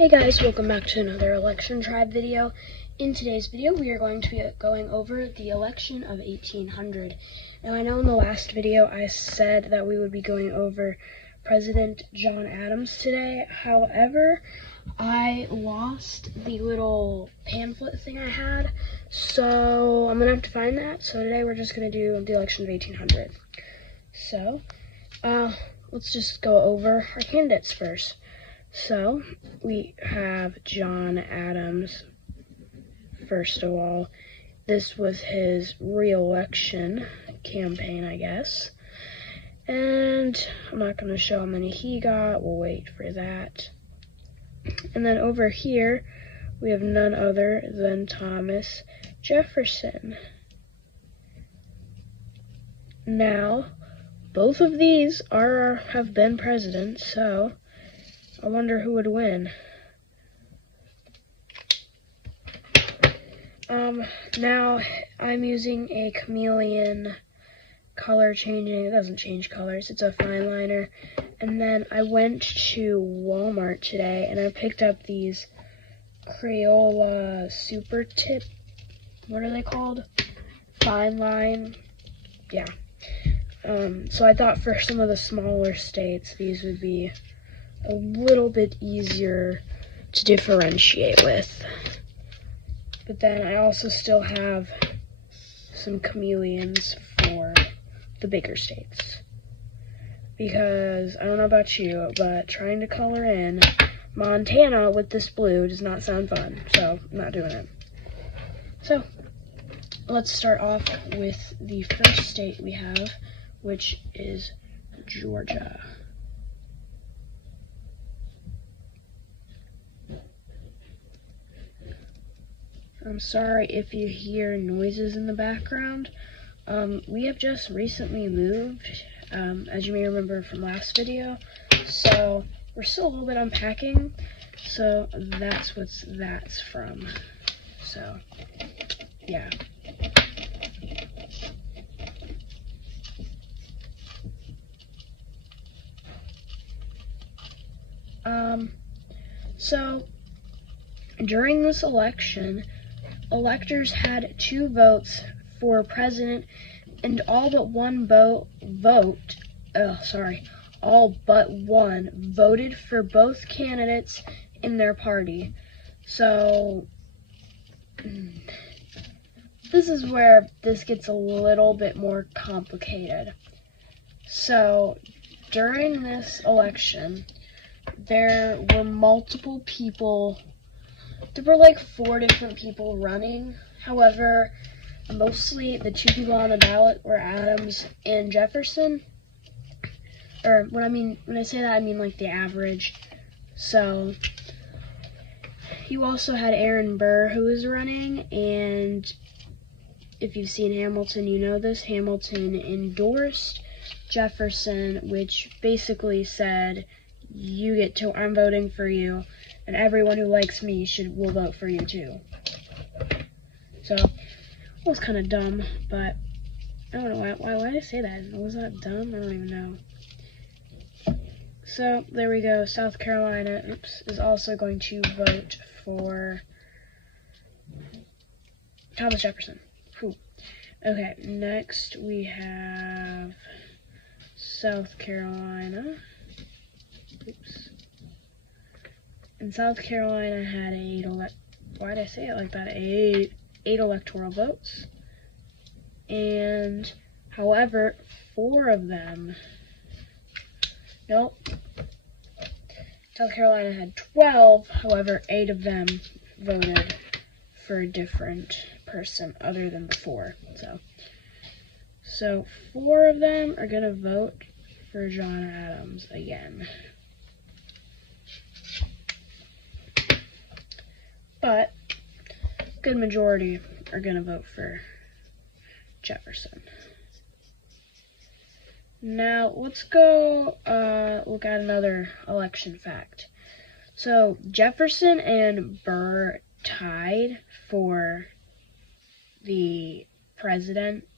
Hey guys, welcome back to another Election Tribe video. In today's video, we are going to be going over the election of 1800. Now, I know in the last video I said that we would be going over President John Adams today. However, I lost the little pamphlet thing I had, so I'm going to have to find that. So today we're just going to do the election of 1800. So, let's just go over our candidates first. So, we have John Adams, first of all. This was his re-election campaign, I guess. And I'm not going to show how many he got. We'll wait for that. And then over here, we have none other than Thomas Jefferson. Now, both of these have been presidents, so I wonder who would win. Now I'm using a chameleon color changing. It doesn't change colors. It's a fine liner. And then I went to Walmart today and I picked up these Crayola Super Tip. What are they called? Fine line. Yeah. So I thought for some of the smaller states, these would be a little bit easier to differentiate with. But then I also still have some chameleons for the bigger states. Because, I don't know about you, but trying to color in Montana with this blue does not sound fun. So, I'm not doing it. So, let's start off with the first state we have, which is Georgia. I'm sorry if you hear noises in the background. We have just recently moved, as you may remember from last video, so we're still a little bit unpacking, so that's what that's from. So, yeah. So, during this election, electors had 2 votes for president, and all but one voted for both candidates in their party. So, this is where this gets a little bit more complicated. So, during this election, there were multiple people. There were like 4 different people running. However, mostly the 2 people on the ballot were Adams and Jefferson. Or when I say that, I mean like the average. So, you also had Aaron Burr who was running, and if you've seen Hamilton, you know this. Hamilton endorsed Jefferson, which basically said, I'm voting for you, and everyone who likes me will vote for you too. So, it was kind of dumb, but I don't know why did I say that? Was that dumb? I don't even know. So, there we go. South Carolina, is also going to vote for Thomas Jefferson. Cool. Okay, next we have South Carolina. And South Carolina had 8 electoral votes. And, however, 4 of them, South Carolina had 12, however, 8 of them voted for a different person other than the 4. So 4 of them are going to vote for John Adams again. But a good majority are going to vote for Jefferson. Now, let's go look at another election fact. So, Jefferson and Burr tied for the president.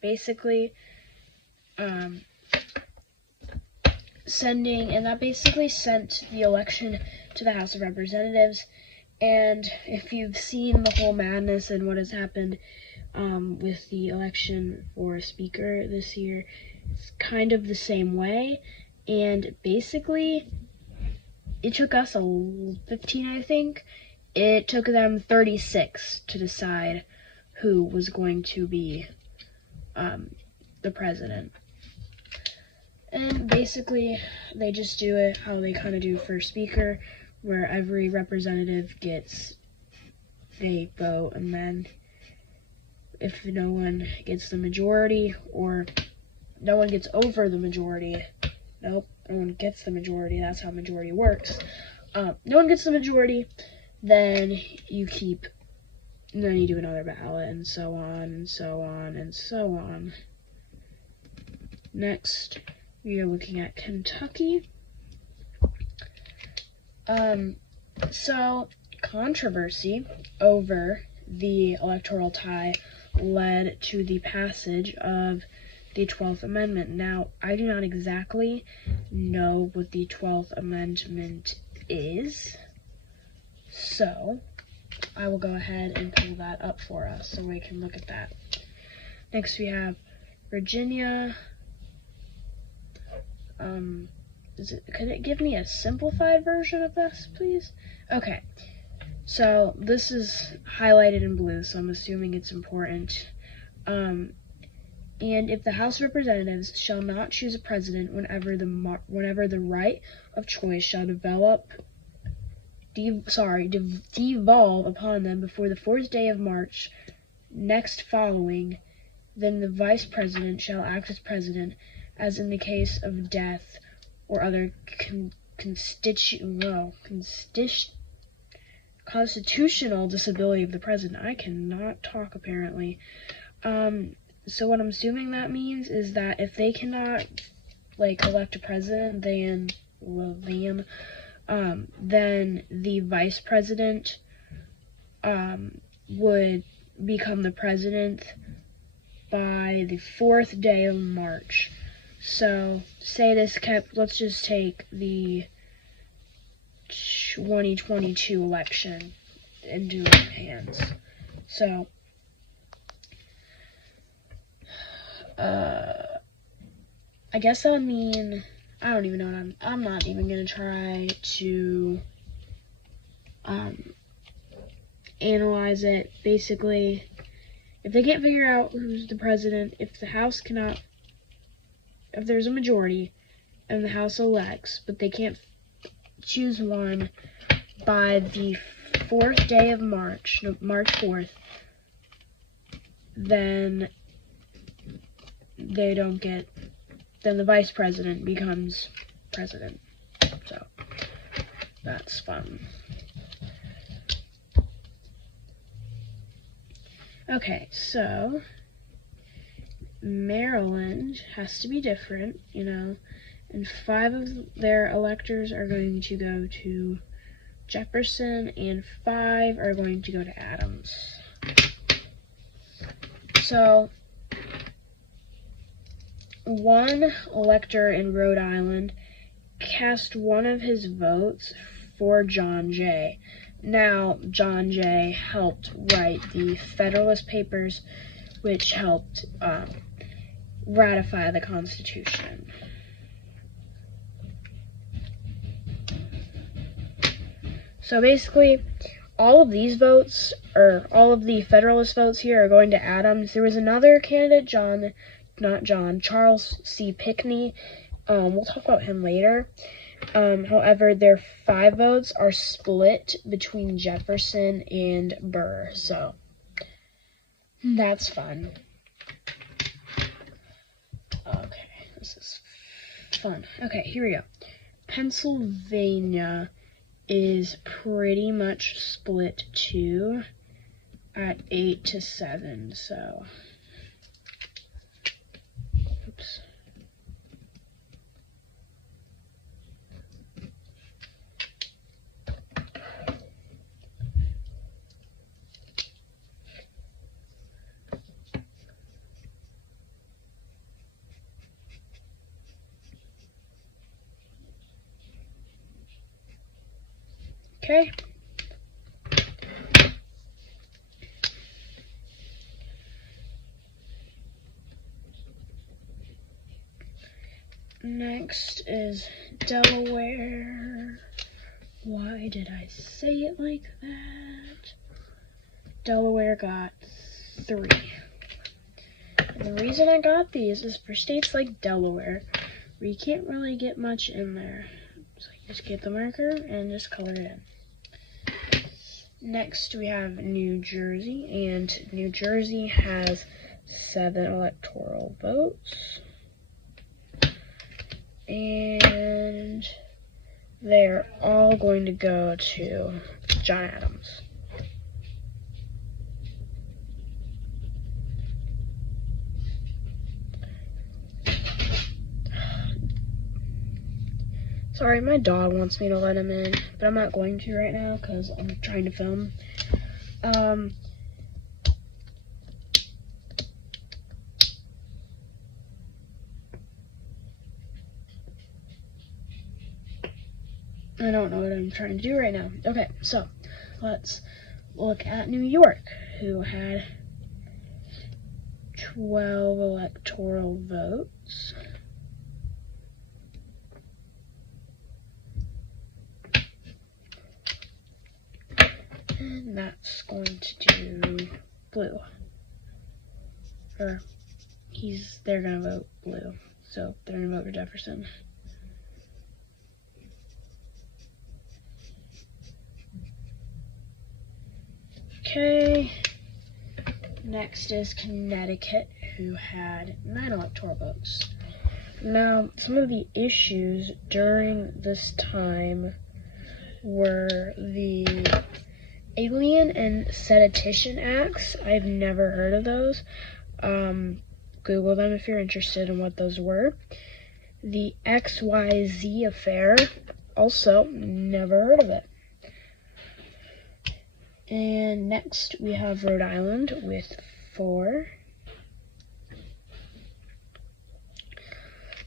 Basically, and that basically sent the election to the House of Representatives. And if you've seen the whole madness and what has happened with the election for Speaker this year, it's kind of the same way. And basically, it took us 15, I think. It took them 36 to decide who was going to be the president. And basically, they just do it how they kind of do for Speaker, where every representative they vote, and then if no one gets the majority, or no one gets over the majority, no one gets the majority, that's how majority works. No one gets the majority, then you do another ballot, and so on, and so on, and so on. Next, we are looking at Kentucky. So, controversy over the electoral tie led to the passage of the 12th Amendment. Now, I do not exactly know what the 12th Amendment is, so I will go ahead and pull that up for us so we can look at that. Next, we have Virginia. Could it give me a simplified version of this, please? Okay, so this is highlighted in blue, so I'm assuming it's important. And if the House of Representatives shall not choose a president whenever the right of choice shall devolve upon them before the 4th day of March next following, then the vice president shall act as president, as in the case of death or other constitutional disability of the president. I cannot talk, apparently. So what I'm assuming that means is that if they cannot, elect a president, then the vice president would become the president by the 4th day of March. So, let's just take the 2022 election into hands. So, I guess that would mean, I don't even know I'm not even going to try to analyze it. Basically, if they can't figure out who's the president, if there's a majority and the House elects, but they can't choose one by the 4th day of March 4th, then then the vice president becomes president. So, that's fun. Okay, so Maryland has to be different, and 5 of their electors are going to go to Jefferson, and 5 are going to go to Adams. So, one elector in Rhode Island cast one of his votes for John Jay. Now, John Jay helped write the Federalist Papers, which helped ratify the Constitution. So basically, all of these votes, or all of the Federalist votes here, are going to Adams. There was another candidate, Charles C. Pinckney. We'll talk about him later. However, their 5 votes are split between Jefferson and Burr, so that's fun. Okay, this is fun. Okay, here we go. Pennsylvania is pretty much split too at 8-7, so oops. Okay. Next is Delaware. Why did I say it like that? Delaware got 3. And the reason I got these is for states like Delaware, where you can't really get much in there. So you just get the marker and just color it in. Next we have New Jersey, and New Jersey has 7 electoral votes. And they're all going to go to John Adams. Sorry, my dog wants me to let him in, but I'm not going to right now because I'm trying to film. I don't know what I'm trying to do right now. Okay, so let's look at New York, who had 12 electoral votes. And that's going to do blue. Or they're gonna vote blue. So they're gonna vote for Jefferson. Okay. Next is Connecticut, who had 9 electoral votes. Now, some of the issues during this time were the Alien and Sedition Acts. I've never heard of those. Google them if you're interested in what those were. The XYZ affair, also never heard of it. And next we have Rhode Island with 4.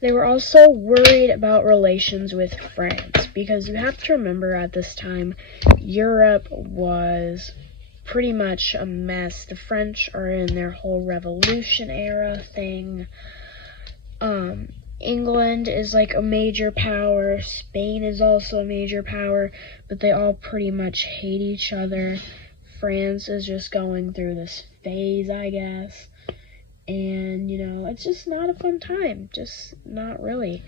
They were also worried about relations with France, because you have to remember at this time, Europe was pretty much a mess. The French are in their whole Revolution era thing. England is like a major power. Spain is also a major power, but they all pretty much hate each other. France is just going through this phase, I guess. And, it's just not a fun time. Just not really.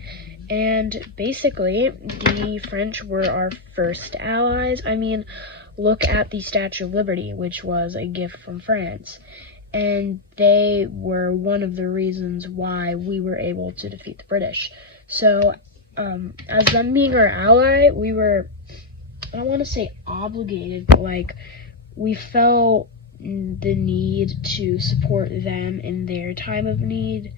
And basically, the French were our first allies. I mean, look at the Statue of Liberty, which was a gift from France. And they were one of the reasons why we were able to defeat the British. So, as them being our ally, we were, I don't want to say obligated, but we felt the need to support them in their time of need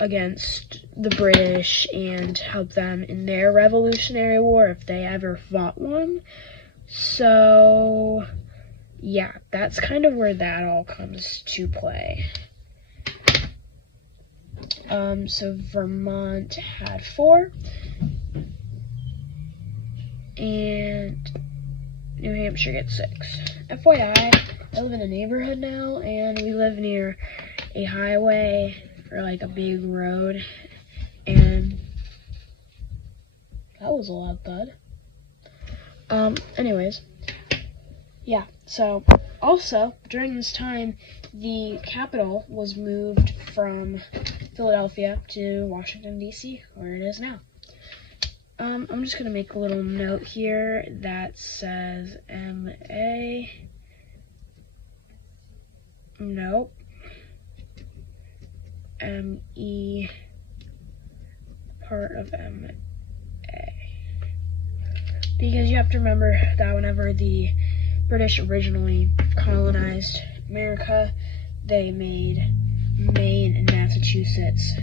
against the British and help them in their Revolutionary War if they ever fought one. So, yeah, that's kind of where that all comes to play. So Vermont had 4, and New Hampshire gets 6. FYI, I live in a neighborhood now, and we live near a highway or a big road, and that was a loud thud. Anyways, yeah, so also during this time, the capital was moved from Philadelphia to Washington, D.C., where it is now. I'm just going to make a little note here that says MA. Nope. ME, part of MA. Because you have to remember that whenever the British originally colonized America, they made Maine and Massachusetts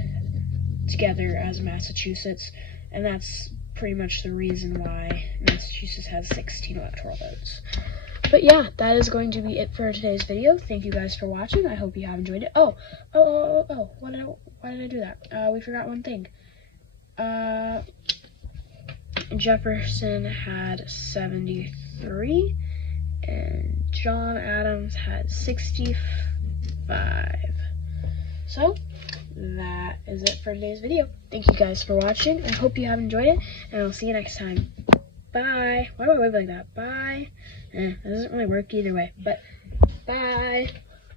together as Massachusetts, and that's pretty much the reason why Massachusetts has 16 electoral votes. But yeah, that is going to be it for today's video. Thank you guys for watching. I hope you have enjoyed it. Why did I do that? We forgot one thing. Jefferson had 73, and John Adams had 65. So that is it for today's video. Thank you guys for watching. I hope you have enjoyed it, and I'll see you next time. Bye. Why do I wave like that? Bye. It doesn't really work either way, but bye.